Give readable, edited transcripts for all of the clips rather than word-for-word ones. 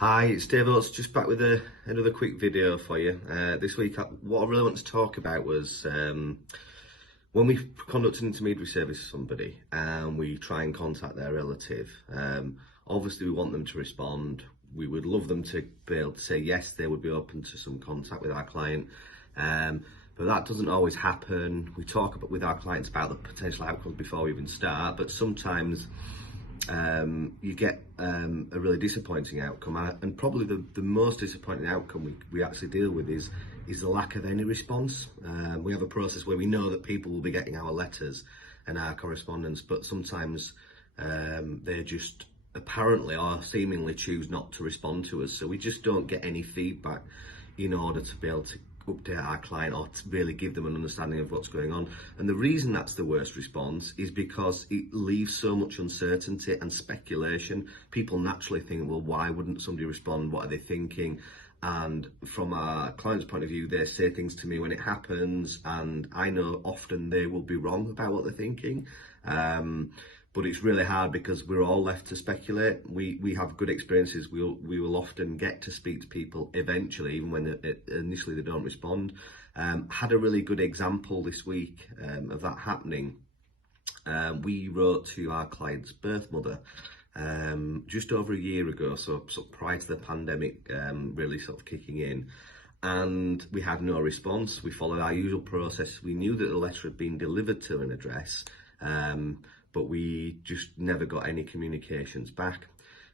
Hi, it's Dave Oates, just back with another quick video for you. This week, what I really want to talk about was when we conduct an intermediary service for somebody and we try and contact their relative. Obviously, we want them to respond. We would love them to be able to say yes, they would be open to some contact with our client. But that doesn't always happen. We talk with our clients about the potential outcomes before we even start, but sometimes you get a really disappointing outcome, and probably the most disappointing outcome we actually deal with is the lack of any response. We have a process where we know that people will be getting our letters and our correspondence, but sometimes they just apparently or seemingly choose not to respond to us, so we just don't get any feedback in order to be able to update our client or to really give them an understanding of what's going on. And the reason that's the worst response is because it leaves so much uncertainty and speculation. People naturally think, well, why wouldn't somebody respond? What are they thinking? And from our client's point of view, they say things to me when it happens, and I know often they will be wrong about what they're thinking. But it's really hard because we're all left to speculate. We have good experiences. We will often get to speak to people eventually, even when initially they don't respond. Had a really good example this week of that happening. We wrote to our client's birth mother just over a year ago, so prior to the pandemic really sort of kicking in. And we had no response. We followed our usual process. We knew that the letter had been delivered to an address, but we just never got any communications back.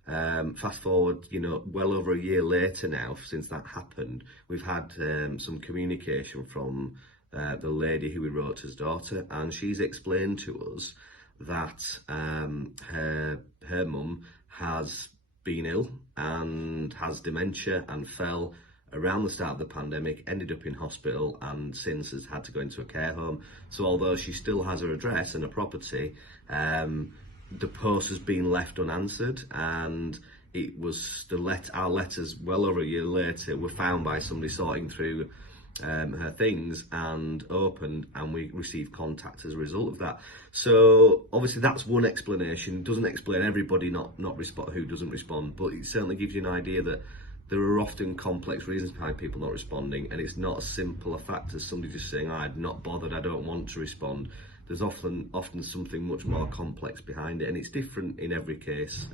Fast forward, well over a year later now, since that happened, we've had some communication from the lady who we wrote to's daughter, and she's explained to us that her mum has been ill and has dementia and fell around the start of the pandemic, ended up in hospital, and since has had to go into a care home. So although she still has her address and a property, the post has been left unanswered, and it was our letters well over a year later were found by somebody sorting through her things and opened, and we received contact as a result of that. So obviously that's one explanation. It doesn't explain everybody not respond who doesn't respond, but it certainly gives you an idea that there are often complex reasons behind people not responding, and it's not as simple a fact as somebody just saying, I'm not bothered, I don't want to respond. There's often something much more complex behind it, and it's different in every case.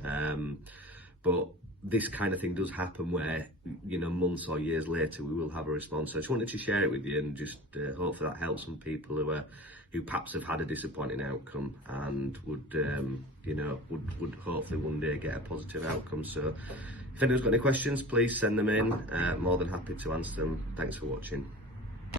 But this kind of thing does happen where, months or years later, we will have a response. So I just wanted to share it with you, and just hopefully that helps some people who perhaps have had a disappointing outcome and would hopefully one day get a positive outcome. So if anyone's got any questions, please send them in. More than happy to answer them. Thanks for watching.